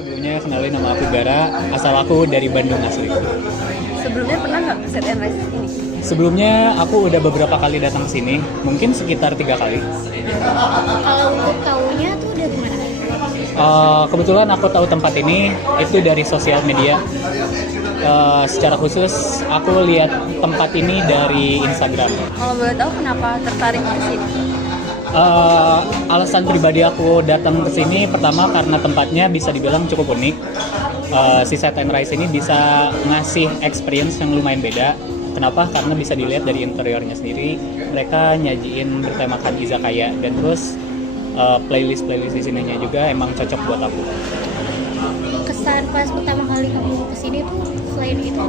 Sebelumnya kenalin, nama aku Gara, asal aku dari Bandung asli. Sebelumnya pernah nggak ke Set and Rise ini? Sebelumnya aku udah beberapa kali datang ke sini, mungkin sekitar 3 kali. Kalau untuk taunya tuh dari mana? Kebetulan aku tahu tempat ini itu dari sosial media. Secara khusus aku lihat tempat ini dari Instagram. Kalau boleh tahu kenapa tertarik ke sini? Alasan pribadi aku datang ke sini pertama karena tempatnya bisa dibilang cukup unik. Si Set and Rise ini bisa ngasih experience yang lumayan beda. Kenapa? Karena bisa dilihat dari interiornya sendiri. Mereka nyajiin bertemakan izakaya dan terus playlist di sininya juga emang cocok buat aku. Kesan pas pertama kali kamu kesini tuh selain itu?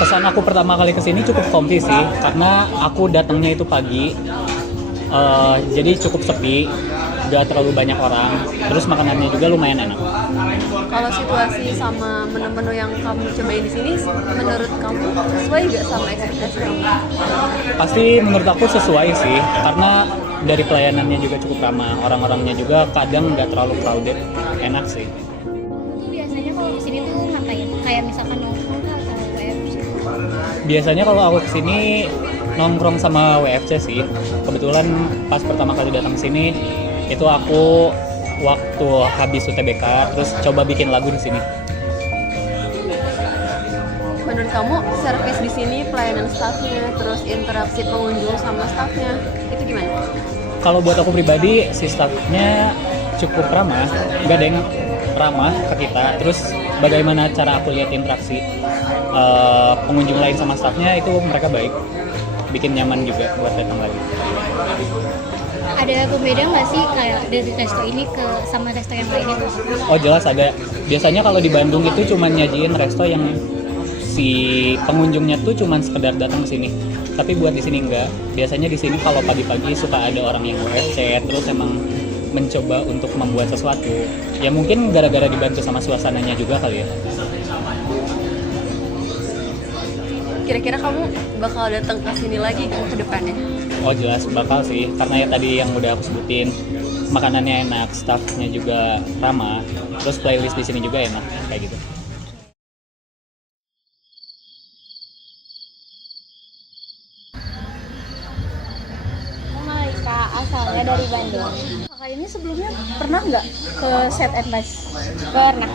Kesan aku pertama kali kesini cukup comfy sih, karena aku datangnya itu pagi. Jadi cukup sepi, gak terlalu banyak orang, terus makanannya juga lumayan enak. Kalau situasi sama menu-menu yang kamu cobain di sini, menurut kamu sesuai nggak sama ekspektasi kamu? Pasti menurut aku sesuai sih, karena dari pelayanannya juga cukup ramah, orang-orangnya juga kadang nggak terlalu crowded, enak sih. Kamu tuh biasanya kalau kesini tuh ngapain? Kayak misalkan nongkrong atau WFC? Biasanya kalau aku kesini nongkrong sama WFC sih. Kebetulan pas pertama kali datang ke sini itu aku waktu habis UTBK terus coba bikin lagu di sini. Menurut kamu service di sini, pelayanan staffnya, terus interaksi pengunjung sama staffnya, itu gimana? Kalau buat aku pribadi, si staffnya cukup ramah, nggak ada yang ramah ke kita. Terus bagaimana cara aku lihat interaksi pengunjung lain sama staffnya itu mereka baik, bikin nyaman juga buat datang lagi. Ada pembeda nggak sih kayak dari resto ini ke sama resto yang lainnya? Oh jelas ada. Biasanya kalau di Bandung itu cuma nyajiin resto yang si pengunjungnya tuh cuma sekedar datang ke sini. Tapi buat di sini enggak. Biasanya di sini kalau pagi-pagi suka ada orang yang WFC terus emang mencoba untuk membuat sesuatu. Ya mungkin gara-gara dibantu sama suasananya juga kali ya. Kira-kira kamu bakal datang ke sini lagi ke depannya? Oh jelas bakal sih, karena ya tadi yang udah aku sebutin, makanannya enak, staffnya juga ramah, terus playlist di sini juga enak, kayak gitu. Malika, asalnya dari Bandung. Kakak ini sebelumnya pernah nggak ke Set and Rise? Pernah.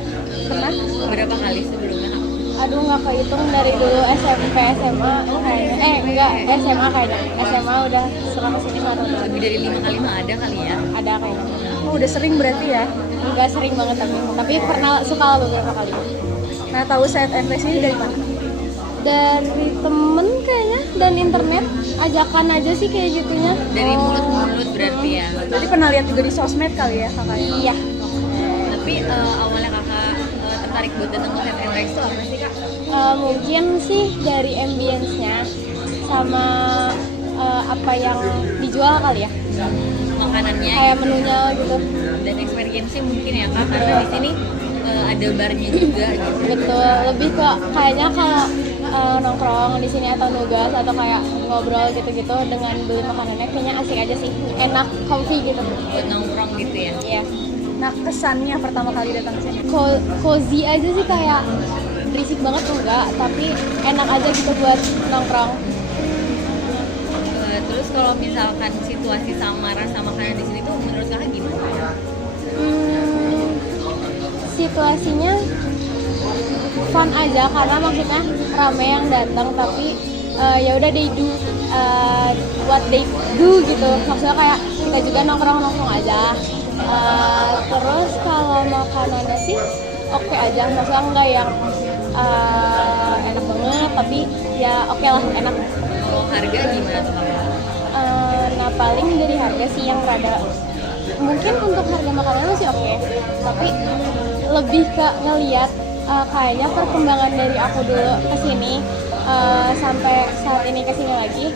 Pernah? Berapa kali sebelumnya? Aduh, nggak kehitung dari dulu SMP, SMA kayaknya. Enggak, SMA kayaknya. SMA udah suka kesini nggak tahu. Lebih dari 5 kali mah ada kali ya? Ada kayaknya. Oh, udah sering berarti ya? Enggak sering banget tapi pernah suka beberapa kali. Nah, tahu Set and Rise ini dari mana? Dari temen kayaknya dan internet, ajakan aja sih kayak gitunya. Dari mulut ke mulut berarti ya? Jadi pernah lihat juga di sosmed kali ya kakaknya? Iya. Tapi awalnya kakak tertarik buat datang ke Set and Rise itu apa sih kak? Mungkin sih dari ambience-nya sama apa yang dijual kali ya, Makanannya kayak menunya gitu. dan experience mungkin ya kak, karena di sini ada barnya juga gitu. Betul, lebih ke kayaknya kalau nongkrong di sini atau nugas atau kayak ngobrol gitu-gitu dengan beli makanannya kayaknya asik aja sih, enak, comfy gitu. Buat nongkrong gitu ya? Iya. Nah, kesannya pertama kali datang ke sini? Cozy aja sih, kayak berisik banget enggak, tapi enak aja gitu buat nongkrong. Terus kalau misalkan situasi sama rasa makanan di sini tuh menurut kakak gimana? Situasinya fun aja karena maksudnya rame yang datang, tapi ya udah they do what they do gitu. Maksudnya kayak kita juga nongkrong aja. Terus kalau makanannya sih oke aja, maksudnya enggak yang enak banget, tapi ya oke lah, enak. Kalau harga gimana tuh kakak? Nah paling dari harga sih yang rada, mungkin untuk harga makanan sih oke, tapi lebih ke ngeliat kayaknya perkembangan dari aku dulu kesini sampai saat ini kesini lagi,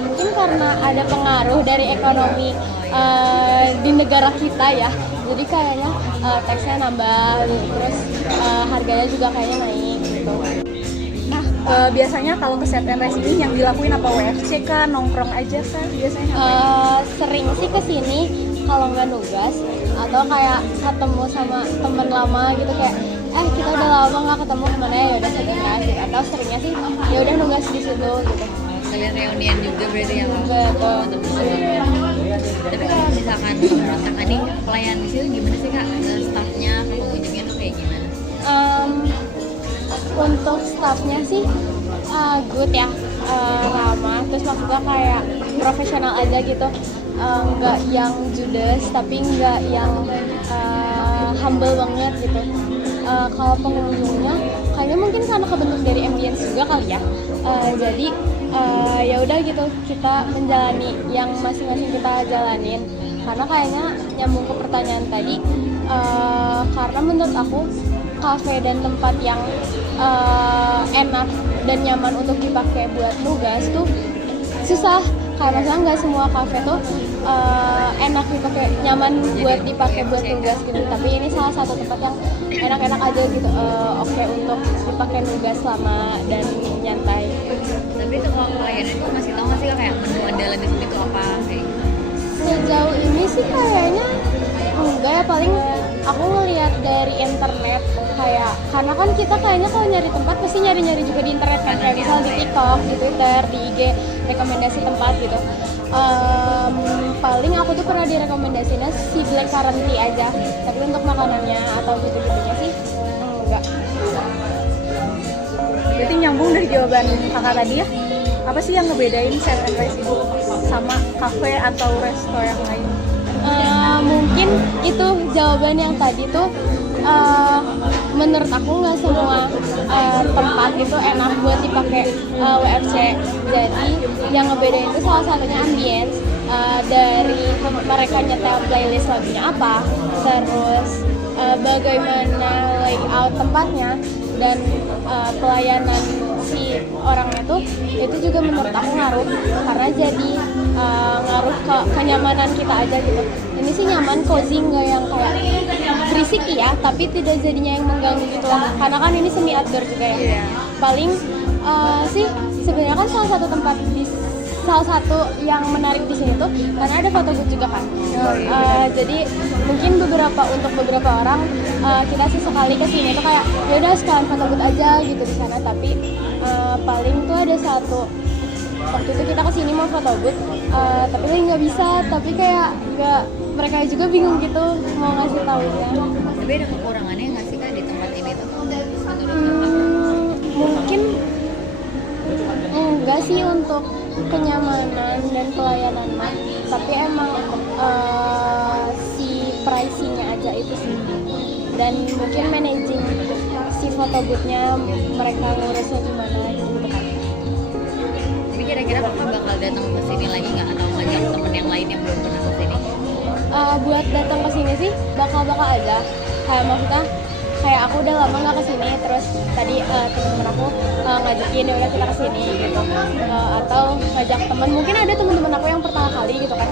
mungkin karena ada pengaruh dari ekonomi di negara kita ya, jadi kayaknya taxnya nambah, terus harganya juga kayaknya naik gitu. Nah, biasanya kalau ke Set and Rise ini yang dilakuin apa, WFC kah, nongkrong aja kah biasanya? Sering sih kesini kalau nggak nugas atau kayak ketemu sama temen lama gitu kayak kita udah lama nggak ketemu kemana ya udah sebentar gitu. Atau seringnya sih ya udah nugas di situ gitu. Kalian reunian juga berarti ya Kak? Betul. Untuk bersama. Tapi kalau misalkan menurut Kakak nih pelayan di situ gimana sih Kak? Staffnya, pengunjungnya tuh kayak gimana? Untuk staffnya sih good ya, ramah, terus maksudnya kayak profesional aja gitu, nggak yang judes tapi nggak yang humble banget gitu. Kalau pengunjungnya kayaknya mungkin karena kebentuk dari ambience juga kali ya, jadi ya udah gitu kita menjalani yang masing-masing kita jalanin. Karena kayaknya nyambung ke pertanyaan tadi, karena menurut aku kafe dan tempat yang enak dan nyaman untuk dipakai buat nugas tuh susah. Kayak maksudnya nggak semua kafe tuh enak dipakai, nyaman buat dipakai buat nugas gitu. Tapi ini salah satu tempat yang enak-enak aja gitu, oke untuk dipakai nugas lama dan nyantai. Tapi itu kalau pelayanan itu masih tahu nggak sih Kak, kayak menu andalan di sini tuh apa kayak gitu? Sejauh ini sih kayaknya enggak ya, paling aku ngeliat dari internet kayak, karena kan kita kayaknya kalau nyari tempat pasti nyari-nyari juga di internet kan, kayak misal di TikTok, di Twitter, di IG rekomendasi tempat gitu. Paling aku tuh pernah direkomendasinya si Black Currant Tea aja, tapi untuk makanannya atau gitu-gitunya sih enggak. Berarti nyambung dari jawaban kakak tadi ya, apa sih yang ngebedain Set and Rice ini sama kafe atau resto yang lain? Mungkin itu jawaban yang tadi tuh, menurut aku nggak semua tempat itu enak buat dipakai WFC. Jadi yang ngebedain itu salah satunya ambience, dari mereka nyetel playlist lagunya apa, terus bagaimana layout tempatnya, dan pelayanan si orangnya tuh itu juga menurut aku ngaruh, karena jadi ngaruh ke kenyamanan kita aja gitu. Ini sih nyaman, cozy, nggak yang kayak berisik ya, tapi tidak jadinya yang mengganggu gitu lah, karena kan ini semi outdoor juga ya. Paling sih sebenarnya kan salah satu yang menarik di sini tuh karena ada foto booth juga kan. Jadi mungkin untuk beberapa orang kita sih sekali kesini tuh kayak ya udah sekalian foto booth aja gitu di sana, tapi paling tuh ada satu waktu itu kita kesini mau foto booth, tapi nggak bisa, tapi kayak nggak, mereka juga bingung gitu mau ngasih taunya. Tapi ada kekurangannya nggak sih Kak di tempat ini tuh? Mungkin enggak sih untuk kenyamanan dan pelayanan mah, tapi emang si pricing-nya aja itu sih, dan mungkin managing si foto booth-nya mereka ngurusnya gimana gitu kan. Tapi kira-kira Kakak bakal datang ke sini lagi nggak, atau ngajak temen yang lain yang belum pernah ke sini? Buat datang ke sini sih bakal aja, kayak maksudnya kayak aku udah lama nggak kesini, terus tadi teman-teman aku ngajakin ya udah kita kesini gitu, atau ngajak teman, mungkin ada teman-teman aku yang pertama kali gitu kan,